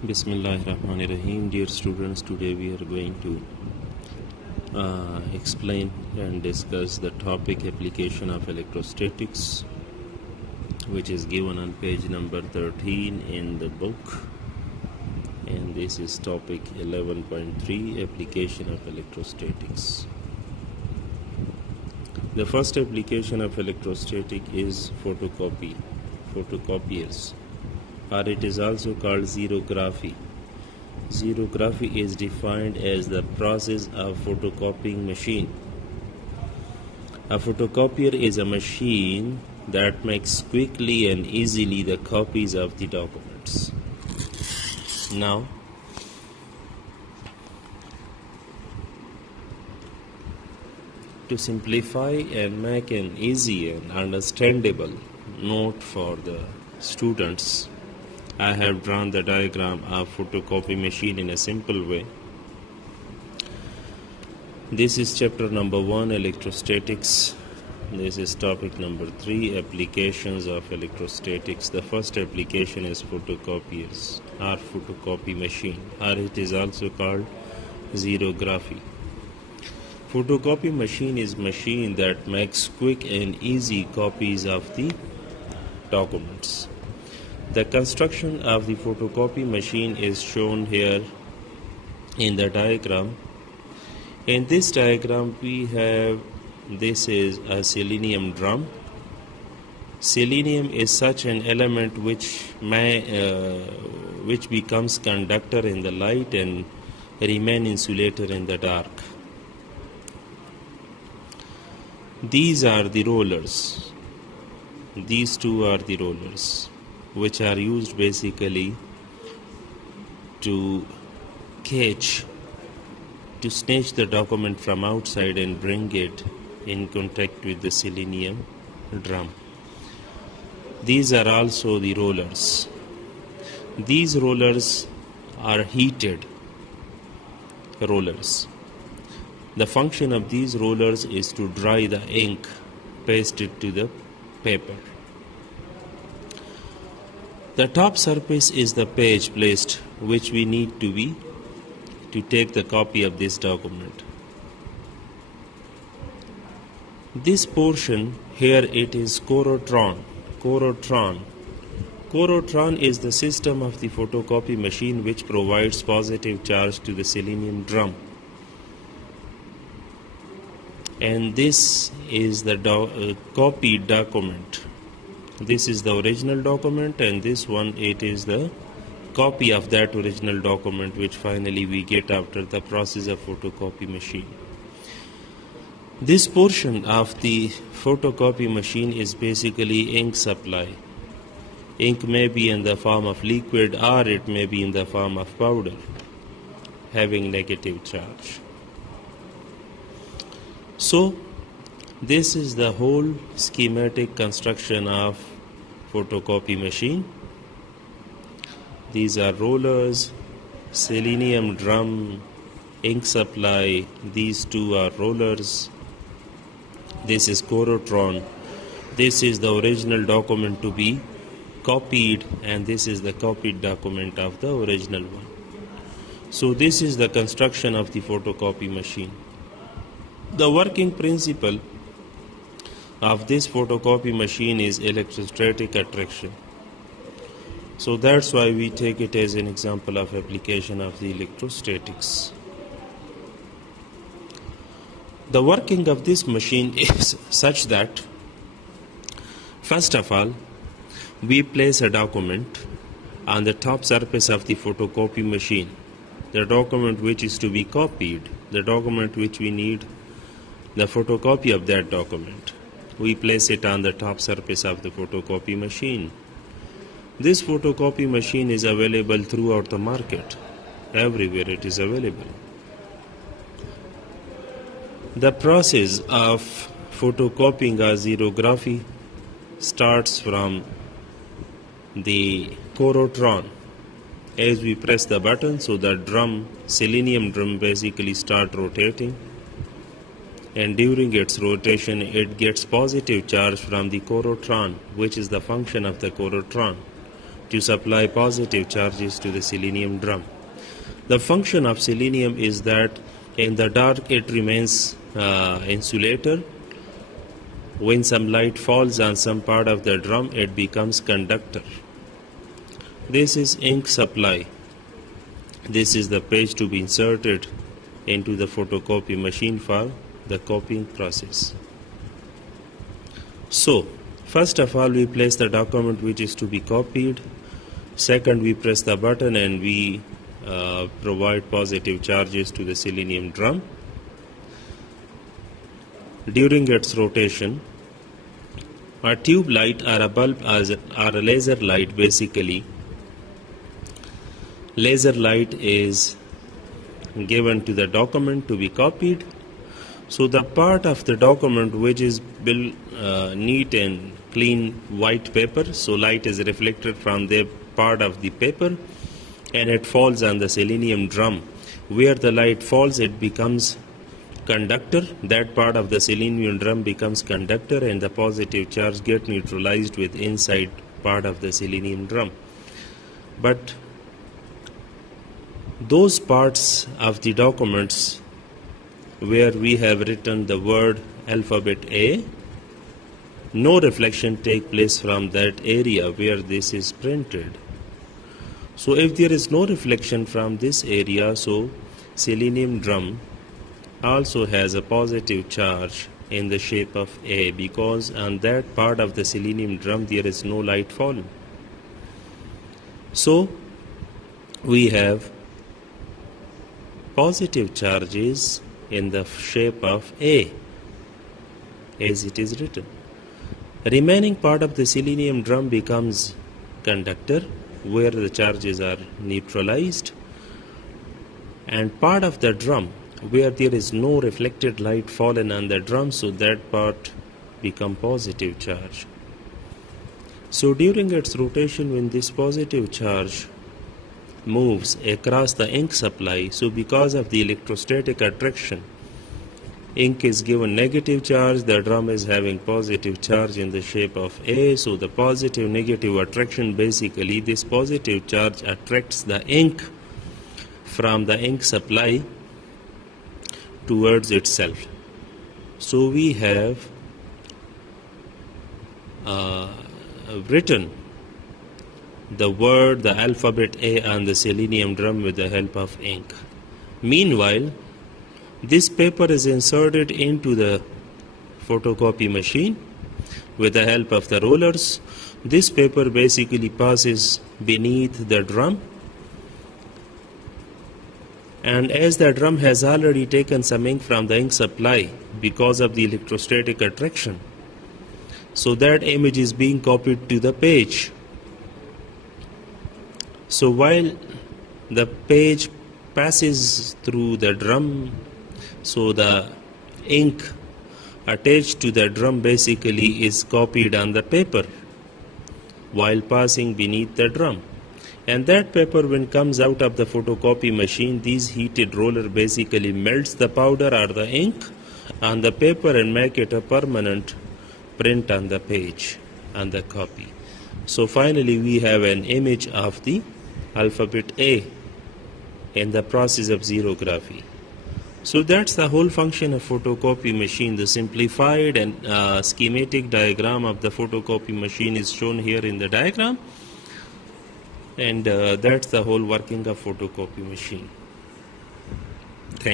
Bismillahirrahmanirrahim. Dear students, today we are going to explain and discuss the topic application of electrostatics, which is given on page number 13 in the book, and this is topic 11.3, application of electrostatics. The first application of electrostatic is photocopiers, or it is also called xerography. Xerography is defined as the process of photocopying machine. A photocopier is a machine that makes quickly and easily the copies of the documents. Now, to simplify and make an easy and understandable note for the students, I have drawn the diagram of photocopy machine in a simple way. This is chapter number 1, electrostatics. This is topic number 3, applications of electrostatics. The first application is photocopiers or photocopy machine, or it is also called xerography. Photocopy machine is machine that makes quick and easy copies of the documents. The construction of the photocopy machine is shown here in the diagram. In this diagram we have, this is a selenium drum. Selenium is such an element which becomes conductor in the light and remain insulator in the dark. These are the rollers. These two are the rollers, which are used basically to snatch the document from outside and bring it in contact with the selenium drum. These are also the rollers. These rollers are heated rollers. The function of these rollers is to dry the ink pasted to the paper. The top surface is the page placed which we need to take the copy of this document. This portion here, it is corotron. Corotron is the system of the photocopy machine which provides positive charge to the selenium drum. And this is the copied document. This is the original document, and this one, it is the copy of that original document which finally we get after the process of photocopy machine. This portion of the photocopy machine is basically ink supply. Ink may be in the form of liquid or it may be in the form of powder having negative charge. So this is the whole schematic construction of photocopy machine. These are rollers, selenium drum, ink supply. These two are rollers. This is corotron. This is the original document to be copied, and this is the copied document of the original one. So this is the construction of the photocopy machine. The working principle of this photocopy machine is electrostatic attraction. So that's why we take it as an example of application of the electrostatics. The working of this machine is such that, first of all, we place a document on the top surface of the photocopy machine. The document which is to be copied, the document which we need the photocopy of that document. We place it on the top surface of the photocopy machine. This photocopy machine is available throughout the market. Everywhere it is available. The process of photocopying or xerography starts from the corotron. As we press the button, so the selenium drum basically start rotating, and during its rotation it gets positive charge from the corotron, which is the function of the corotron. to supply positive charges to the selenium drum. The function of selenium is that in the dark it remains insulator. When some light falls on some part of the drum, it becomes conductor. This is ink supply. This is the page to be inserted into the photocopy machine for the copying process. So, first of all, we place the document which is to be copied. Second, we press the button and we provide positive charges to the selenium drum. During its rotation, a tube light or a bulb or a laser light, basically, laser light is given to the document to be copied. So the part of the document which is built neat and clean white paper, so light is reflected from the part of the paper and it falls on the selenium drum. Where the light falls, it becomes conductor. That part of the selenium drum becomes conductor and the positive charge get neutralized with inside part of the selenium drum. But those parts of the documents where we have written the word alphabet A, no reflection take place from that area where this is printed. So if there is no reflection from this area, so selenium drum also has a positive charge in the shape of A, because on that part of the selenium drum there is no light falling. So we have positive charges in the shape of A as it is written. Remaining part of the selenium drum becomes conductor where the charges are neutralized, and part of the drum where there is no reflected light fallen on the drum, so that part become positive charge. So during its rotation, when this positive charge moves across the ink supply, so because of the electrostatic attraction, ink is given negative charge, the drum is having positive charge in the shape of A. So the positive negative attraction, basically this positive charge attracts the ink from the ink supply towards itself. So we have written the word, the alphabet A on the selenium drum with the help of ink. Meanwhile, this paper is inserted into the photocopy machine with the help of the rollers. This paper basically passes beneath the drum, and as the drum has already taken some ink from the ink supply because of the electrostatic attraction, so that image is being copied to the page. So while the page passes through the drum, so the ink attached to the drum basically is copied on the paper while passing beneath the drum. And that paper, when comes out of the photocopy machine, these heated roller basically melts the powder or the ink on the paper and make it a permanent print on the page, on the copy. So finally we have an image of the alphabet A in the process of xerography. So that's the whole function of photocopy machine. The simplified and schematic diagram of the photocopy machine is shown here in the diagram, and that's the whole working of photocopy machine.